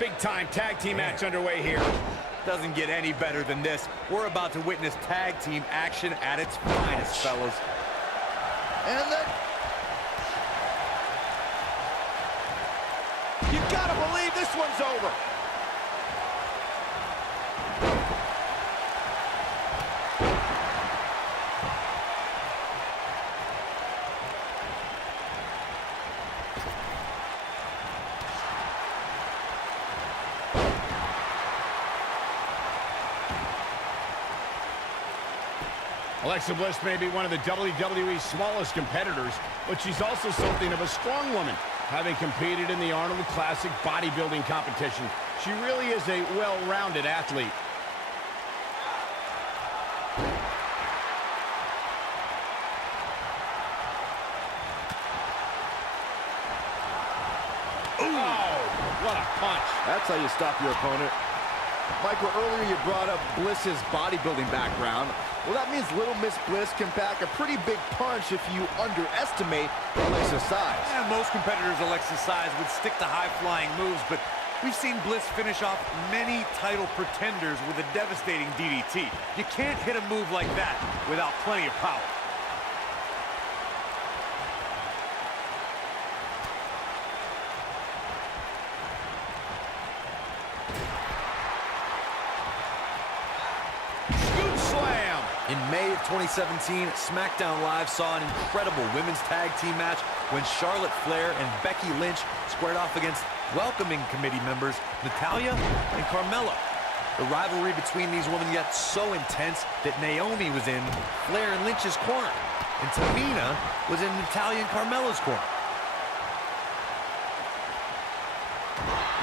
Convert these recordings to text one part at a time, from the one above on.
big-time tag team match underway here. Doesn't get any better than this. We're about to witness tag team action at its finest, fellas. And then... You gotta believe this one's over. Alexa Bliss may be one of the WWE's smallest competitors, but she's also something of a strong woman. Having competed in the Arnold Classic bodybuilding competition, she really is a well-rounded athlete. Oh, what a punch. That's how you stop your opponent. Michael, earlier you brought up Bliss's bodybuilding background. Well, that means Little Miss Bliss can pack a pretty big punch if you underestimate Alexa's size. Yeah, most competitors Alexa's size would stick to high-flying moves, but we've seen Bliss finish off many title pretenders with a devastating DDT. You can't hit a move like that without plenty of power. In May of 2017, SmackDown Live saw an incredible women's tag team match when Charlotte Flair and Becky Lynch squared off against welcoming committee members Natalya and Carmella. The rivalry between these women got so intense that Naomi was in Flair and Lynch's corner, and Tamina was in Natalya and Carmella's corner.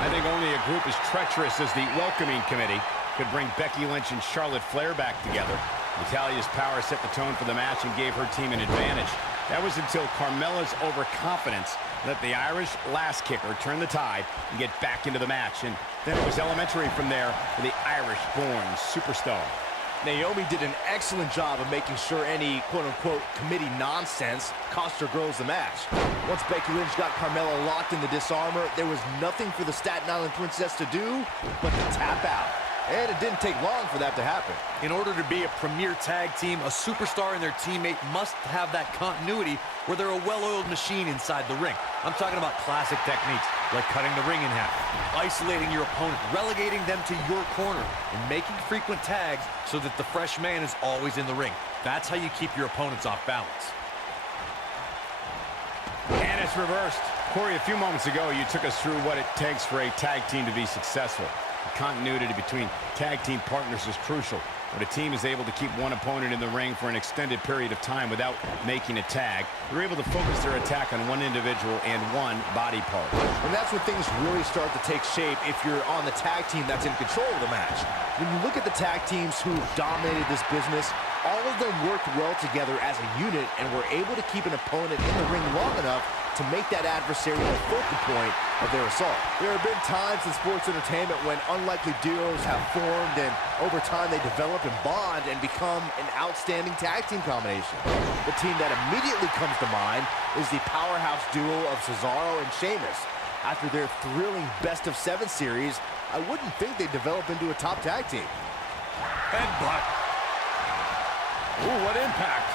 I think only a group as treacherous as the welcoming committee could bring Becky Lynch and Charlotte Flair back together. Natalya's power set the tone for the match and gave her team an advantage. That was until Carmella's overconfidence let the Irish last kicker turn the tide and get back into the match. And then it was elementary from there for the Irish-born superstar. Naomi did an excellent job of making sure any quote-unquote committee nonsense cost her girls the match. Once Becky Lynch got Carmella locked in the disarmor, there was nothing for the Staten Island Princess to do but to tap out. And it didn't take long for that to happen. In order to be a premier tag team, a superstar and their teammate must have that continuity where they're a well-oiled machine inside the ring. I'm talking about classic techniques like cutting the ring in half, isolating your opponent, relegating them to your corner, and making frequent tags so that the fresh man is always in the ring. That's how you keep your opponents off balance. And it's reversed. Corey, a few moments ago, you took us through what it takes for a tag team to be successful. Continuity between tag team partners is crucial. When a team is able to keep one opponent in the ring for an extended period of time without making a tag, they're able to focus their attack on one individual and one body part. And that's when things really start to take shape if you're on the tag team that's in control of the match. When you look at the tag teams who dominated this business, all of them worked well together as a unit and were able to keep an opponent in the ring long enough to make that adversary the focal point of their assault. There have been times in sports entertainment when unlikely duos have formed and over time they develop and bond and become an outstanding tag team combination. The team that immediately comes to mind is the powerhouse duo of Cesaro and Sheamus. After their thrilling best-of-7 series, I wouldn't think they'd develop into a top tag team. Headbutt. Ooh, what impact.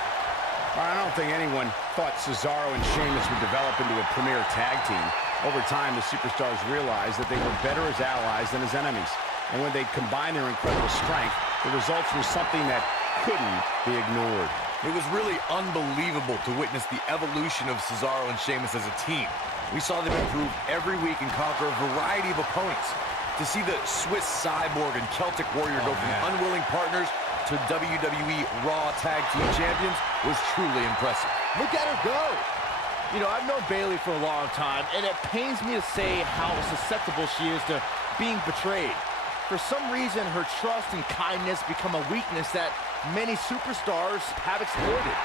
I don't think anyone thought Cesaro and Sheamus would develop into a premier tag team. Over time, the superstars realized that they were better as allies than as enemies. And when they combined their incredible strength, the results were something that couldn't be ignored. It was really unbelievable to witness the evolution of Cesaro and Sheamus as a team. We saw them improve every week and conquer a variety of opponents. To see the Swiss Cyborg and Celtic Warrior go from unwilling partners to WWE Raw Tag Team Champions was truly impressive. Look at her go! You know, I've known Bayley for a long time, and it pains me to say how susceptible she is to being betrayed. For some reason, her trust and kindness become a weakness that many superstars have exploited.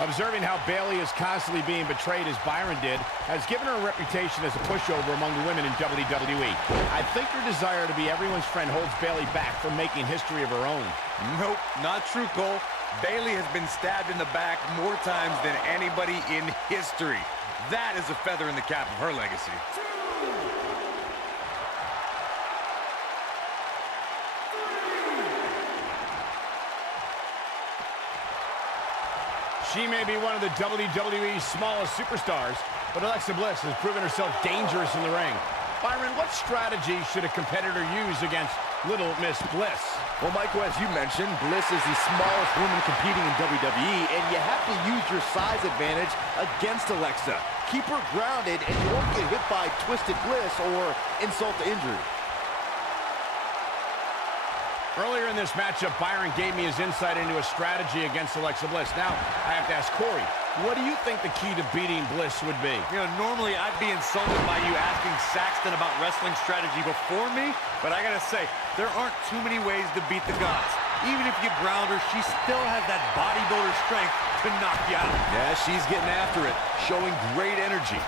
Observing how Bayley is constantly being betrayed as Byron did has given her a reputation as a pushover among the women in WWE. I think her desire to be everyone's friend holds Bayley back from making history of her own. Nope, not true, Cole. Bayley has been stabbed in the back more times than anybody in history. That is a feather in the cap of her legacy. She may be one of the WWE's smallest superstars, but Alexa Bliss has proven herself dangerous in the ring. Byron, what strategy should a competitor use against Little Miss Bliss? Well, Michael, as you mentioned, Bliss is the smallest woman competing in WWE, and you have to use your size advantage against Alexa. Keep her grounded, and you won't get hit by Twisted Bliss or insult to injury. Earlier in this matchup, Byron gave me his insight into a strategy against Alexa Bliss. Now, I have to ask Corey, what do you think the key to beating Bliss would be? You know, normally I'd be insulted by you asking Saxton about wrestling strategy before me, but I gotta say, there aren't too many ways to beat the goddess. Even if you ground her, she still has that bodybuilder strength to knock you out. Yeah, she's getting after it, showing great energy.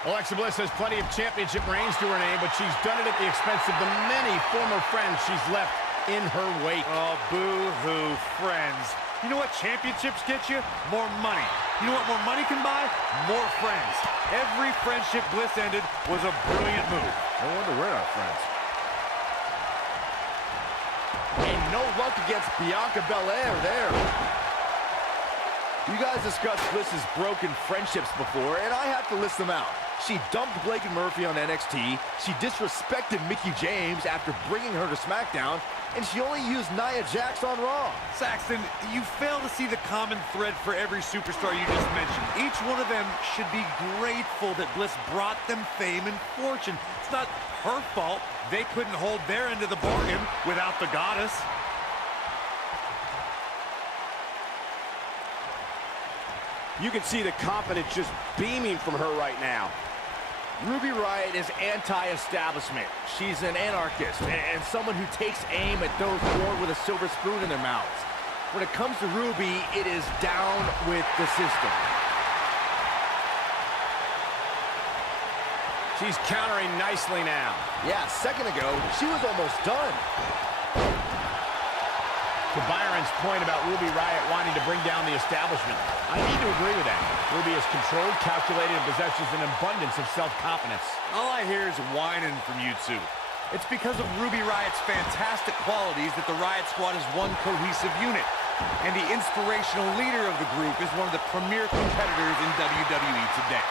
Alexa Bliss has plenty of championship reigns to her name, but she's done it at the expense of the many former friends she's left in her wake. Oh, boo-hoo, friends. You know what championships get you? More money. You know what more money can buy? More friends. Every friendship Bliss ended was a brilliant move. No wonder we're not friends. And no luck against Bianca Belair there. You guys discussed Bliss's broken friendships before, and I have to list them out. She dumped Blake and Murphy on NXT, she disrespected Mickie James after bringing her to SmackDown, and she only used Nia Jax on Raw. Saxton, you fail to see the common thread for every superstar you just mentioned. Each one of them should be grateful that Bliss brought them fame and fortune. It's not her fault they couldn't hold their end of the bargain without the goddess. You can see the confidence just beaming from her right now. Ruby Riott is anti-establishment. She's an anarchist and someone who takes aim at those born with a silver spoon in their mouths. When it comes to Ruby, it is down with the system. She's countering nicely now. Yeah, a second ago, she was almost done. To Byron's point about Ruby Riott wanting to bring down the establishment, I need to agree with that. Ruby is controlled, calculated, and possesses an abundance of self-confidence. All I hear is whining from you two. It's because of Ruby Riott's fantastic qualities that the Riott Squad is one cohesive unit. And the inspirational leader of the group is one of the premier competitors in WWE today.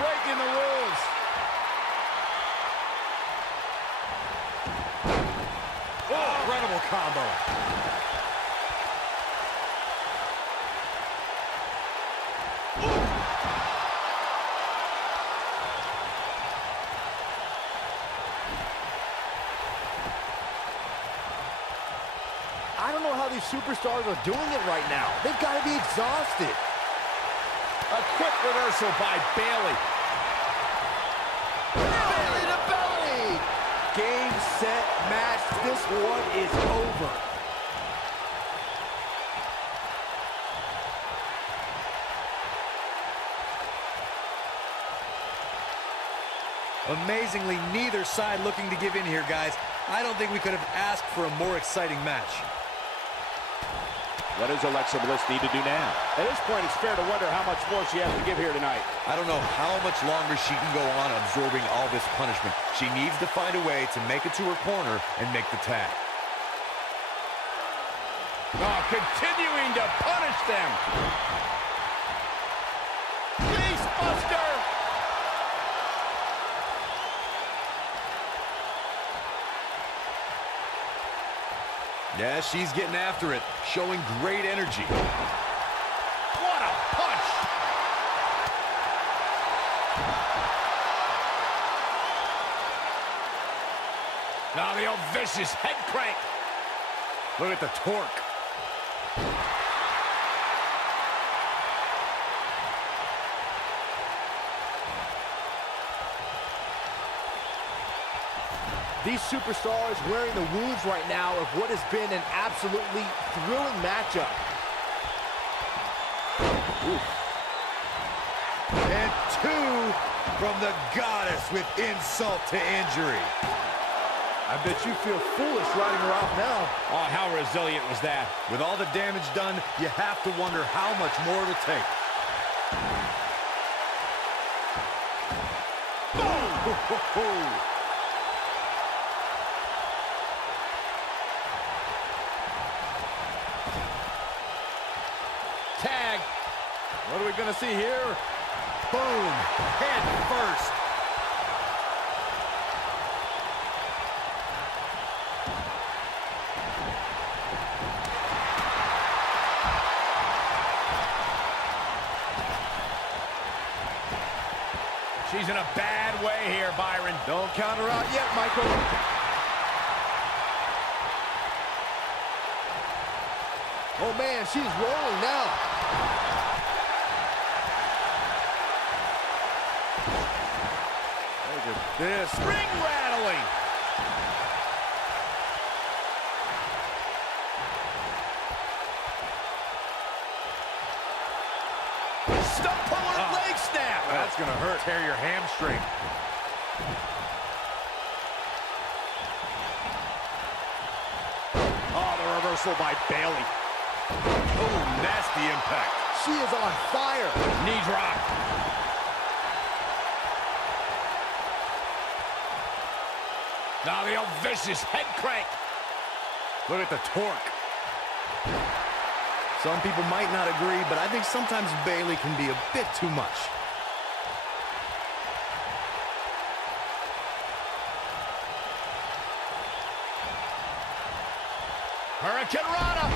Breaking the rules. Incredible combo. I don't know how these superstars are doing it right now. They've got to be exhausted. A quick reversal by Bayley. Belly to belly! Game, set, match. This one is over. Amazingly, neither side looking to give in here, guys. I don't think we could have asked for a more exciting match. What does Alexa Bliss need to do now? At this point, it's fair to wonder how much more she has to give here tonight. I don't know how much longer she can go on absorbing all this punishment. She needs to find a way to make it to her corner and make the tag. Oh, continuing to punish them. Beast Buster! Yeah, she's getting after it, showing great energy. What a punch! Now the old vicious head crank. Look at the torque. These superstars wearing the wounds right now of what has been an absolutely thrilling matchup. Ooh. And 2 from the goddess with insult to injury. I bet you feel foolish writing her off now. Oh, how resilient was that? With all the damage done, you have to wonder how much more it'll take. Boom! Tag. What are we going to see here? Boom! Head first. She's in a bad way here, Byron. Don't count her out yet, Michael. Oh, man, she's rolling now. Look at this. Ring rattling. Stump puller leg snap. That's gonna hurt. Tear your hamstring. Oh, the reversal by Bayley. Oh, nasty impact. She is on fire. Knee drop. Now the old vicious head crank. Look at the torque. Some people might not agree, but I think sometimes Bayley can be a bit too much. Hurricane Rana.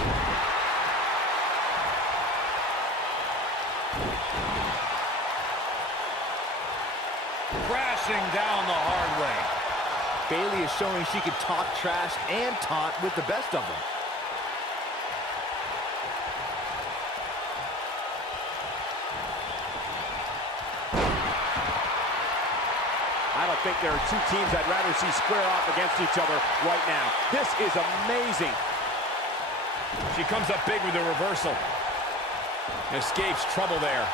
Crashing down the hard way. Bayley is showing she can talk trash and taunt with the best of them. I don't think there are two teams I'd rather see square off against each other right now. This is amazing. She comes up big with the reversal. Escapes trouble there.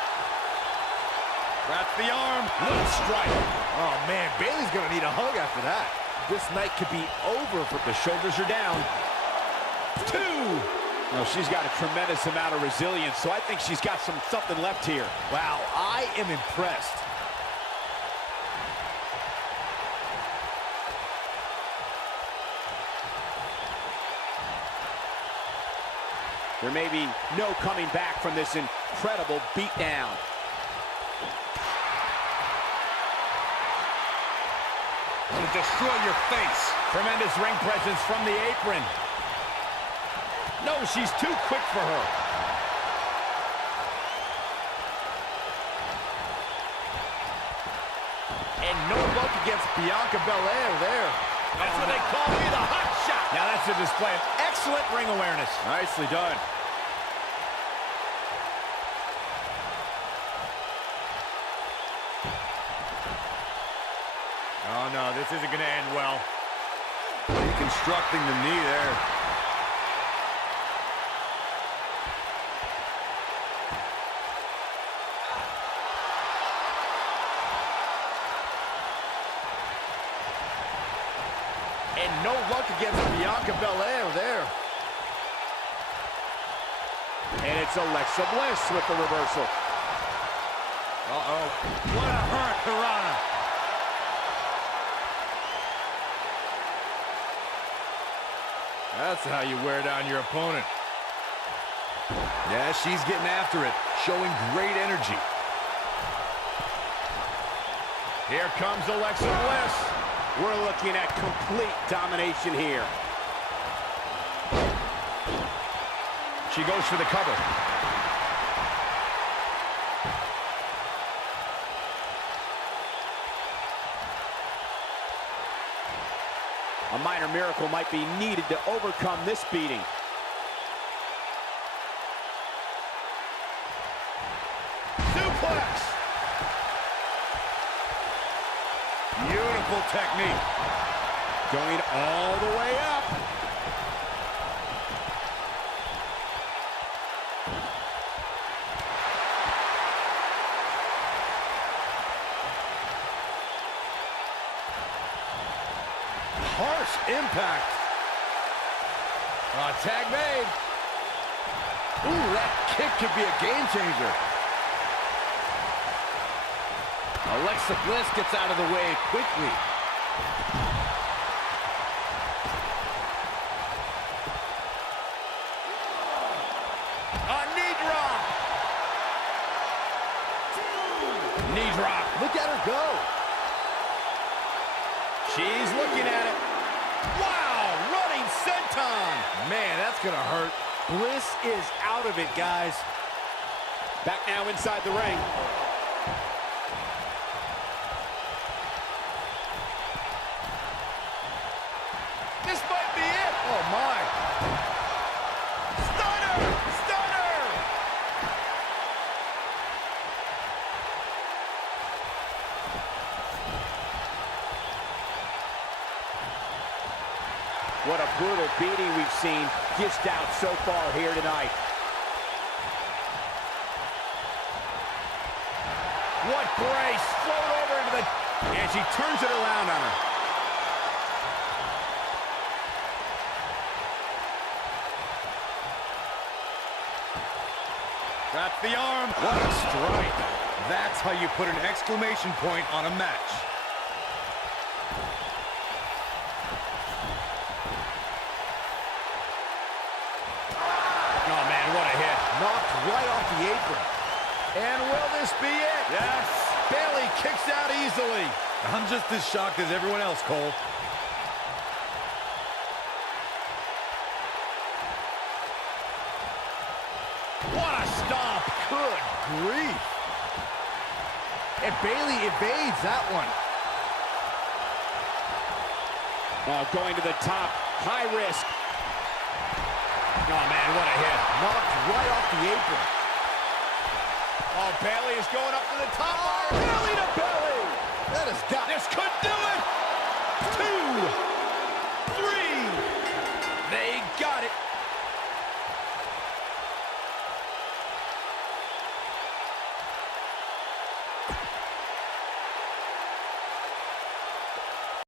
Wraps the arm. Little strike. Oh, man, Bayley's going to need a hug after that. This night could be over for the shoulders are down. 2. No, she's got a tremendous amount of resilience, so I think she's got something left here. Wow, I am impressed. There may be no coming back from this incredible beatdown. To destroy your face. Tremendous ring presence from the apron. No, she's too quick for her. And no luck against Bianca Belair there. That's what they call me, the hot shot. Now that's a display of excellent ring awareness. Nicely done. Oh, no, this isn't going to end well. Reconstructing the knee there. And no luck against Bianca Belair there. And it's Alexa Bliss with the reversal. Uh-oh. What a hurt, Piranha. That's how you wear down your opponent. Yeah, she's getting after it, showing great energy. Here comes Alexa Bliss. We're looking at complete domination here. She goes for the cover. A minor miracle might be needed to overcome this beating. Suplex! Beautiful technique. going all the way up. Harsh impact. Tag made. Ooh, that kick could be a game changer. Alexa Bliss gets out of the way quickly. A knee drop. Knee drop. Look at her go. She's looking at it. Wow, running senton. Man, that's gonna hurt. Bliss is out of it, guys. Back now inside the ring. This might be it. Oh, my. Stunner! Stunner! What a brutal beating we've seen dished out so far here tonight. What brace! Float over into the... And she turns it around on her. That's the arm. What a strike. That's how you put an exclamation point on a match. Oh, man, what a hit. Knocked right off the apron. And will this be it? Yes. Bayley kicks out easily. I'm just as shocked as everyone else, Cole. What a stomp. Good grief. And Bayley evades that one. Oh, going to the top. High risk. Oh, man, what a hit. Knocked right off the apron. Oh, Bayley is going up to the top. Oh, belly to belly. That has got... This could do it. 2, 3.